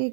1